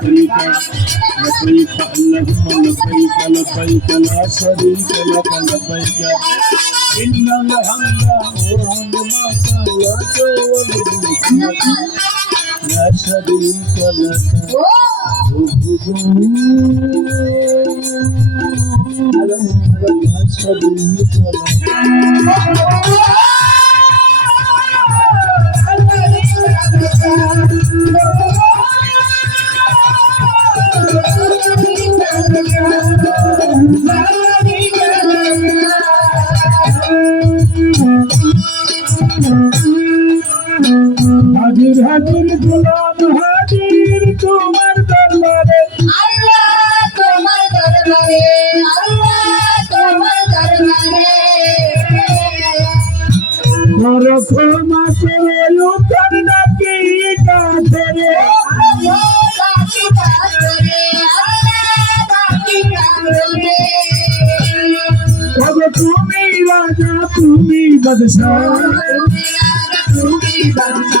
لبيك لبيك اللهم لبيك لبيك لا شريك لك لبيك إن الحمد والنعمة لك والملك لا شريك لك لا شريك لك হাজির হাজির গোলাম হাজির তোমার দরবারে। আল্লাহ তোমার দরবারে আল্লাহ তোমার দরবারে। বড় ক্ষমা করে উত্তর নাকি তুমি রাজা তুমি বাদশাহ। তুমি রাজা তুমি বাদশা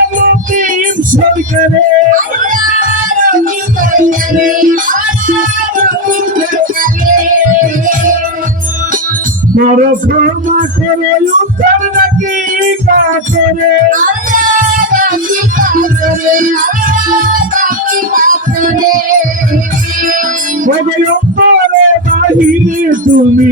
সরকারে বড় ক্ষমা করে উত্তর তুমি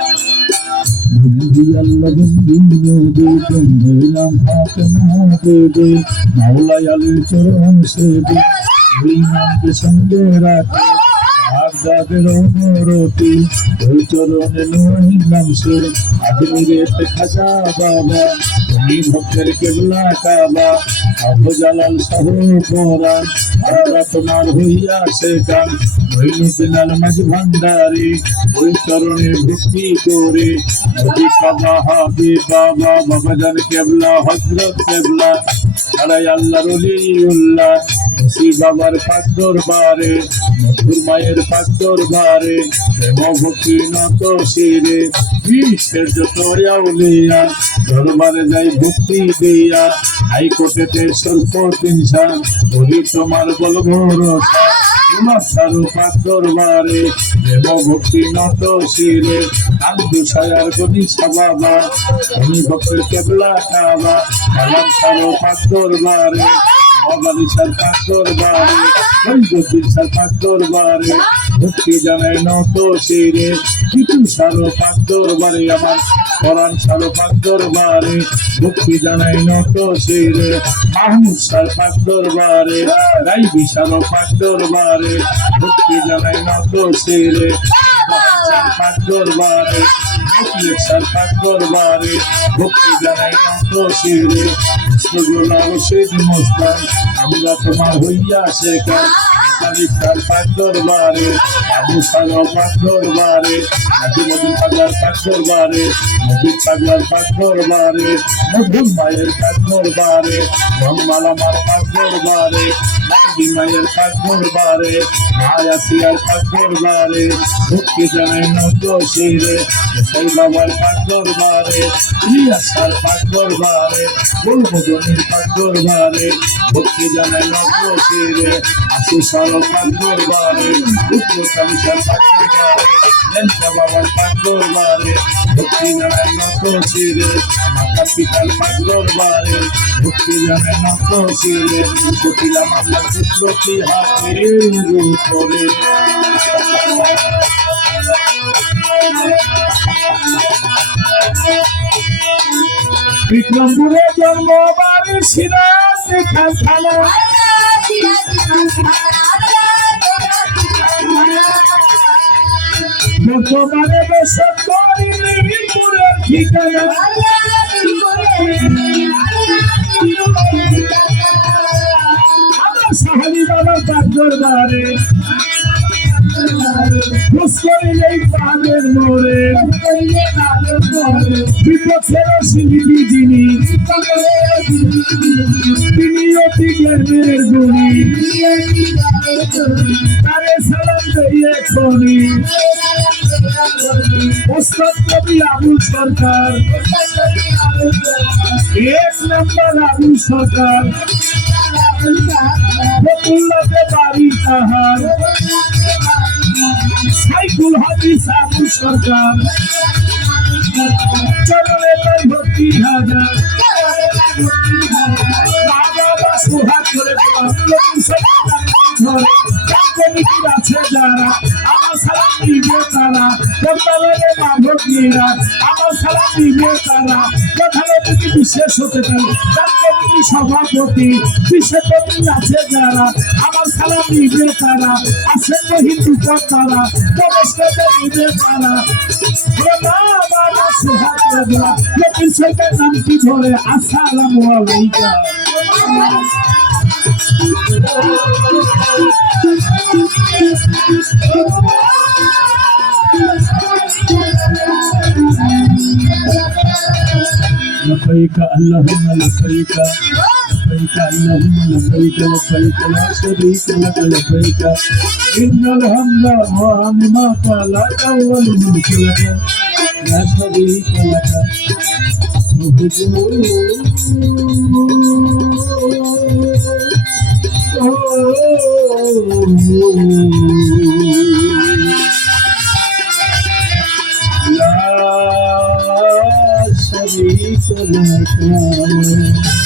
বন্দি আল্লাহ বন্দি নবী বন্দিলাম ফাতেমা দেবে মাওলাই আলীর চরণ সেবে ওই নামকে সঙ্গে রাখে আজাদের অনুরতি কেবলা কাবা আবু জালাল সহ পরা তোমার হইয়া সে আল মাঝ ওই চরণে ভক্তি করে। নবী কাবা হাবি বাবা বাবা কেবলা, হজরত কেবলা আড়াই আল্লাহ রলিউল্লাহ বাবার পাক দরবারে, মধুর মায়ের পাক দরবারে, প্রেম ভক্তি নত শিরে বিশ্বের যত আউলিয়া দরবারে যাই ভক্তি দিয়া। হাইকোর্টেতে স্বল্প তিনসা বলি তোমার বল ভরসা। সারু পাক দরবারে প্রেম ভক্তি নত শিরে, কান্দু ছায়ার গনি সাবাবা আমি ভক্তের কেবলা কাবা কালাম সারু পাক দরবারে বাবারি সরকার দরবারে বন্ধুতির সরকার দরবারে ভক্তি জানাই নত শিরে সারো পাক দরবারে, আমার কোরআন সারো পাক দরবারে, ভক্তি জানাই নত শিরে। মাহমুদ সার পাক দরবারে রাইবি সারো পাক দরবারে, ভক্তি জানাই নত শিরে। পাক দরবারে মুখলিক সার পাক দরবারে, ভক্তি জানাই নত শিরে। মুস্তগুলা রশিদ মুস্তান আমরা তোমার হইয়া শেখার তার পাক দরবারে আবু সাগর পাক দরবারে নাজিমুদ্দিন পাগলার পাক দরবারে নবীর পাগলার পাক দরবারে মধুর মায়ের পাক দরবারে রংমালামার পাক দরবারে নাঙ্গি মায়ের পাক দরবারে, মায়া সিয়ার পাক দরবারে, ভক্তি জানাই নত শিরে, সেই বাবার পাক দরবারে ইয়াসার পাক দরবারে গুলমদনির পাক দরবারে, ভক্তি জানাই নত শিরে আসু সাল পাক দরবারে, রুদ্র কামিসার Entraban más normales, los tigres no consiguen. Más capital más normales, los tigres no consiguen. Yo que la mamá se tropieza en un colegio. বিক্রমপুরে জন্ম বাড়ি সিরাজ খান খানা সিরাজ খান খানা থানা বর্তমানে বেসরকারি মিরপুরের ঠিকানা আমার সাহালি বাবা তার দরবারে মুস্করিলেই পাহাড়ের মোড়ে বিপক্ষের সালাম ওস্তাদ কবি আবুল সরকার। এক নম্বর আবুল সরকার। ফতুল্লাতে বাড়ি তাহার সাইকুল হাদিস আবুল সরকার। চরণে তার ভক্তি হাজার। বাবা বা সুহাগ করে কমিটির আছে যারা। তারা আমার সালাম দিবে তারা প্রধানমন্ত্রী বিশেষ হতে চাই তার কমিটি সভাপতি বিশেষ আছে যারা আমার সালাম দিবে তারা আছেন তো হিন্দু প্রবেশ করতে দিবে তারা সরকার নামটি ধরে আসসালামু আলাইকুম لبيك اللهم لبيك لبيك اللهم لبيك لبيك لا شريك لك لبيك. إن الحمد والنعمة لك والملك لك لا شريك لك. لا love.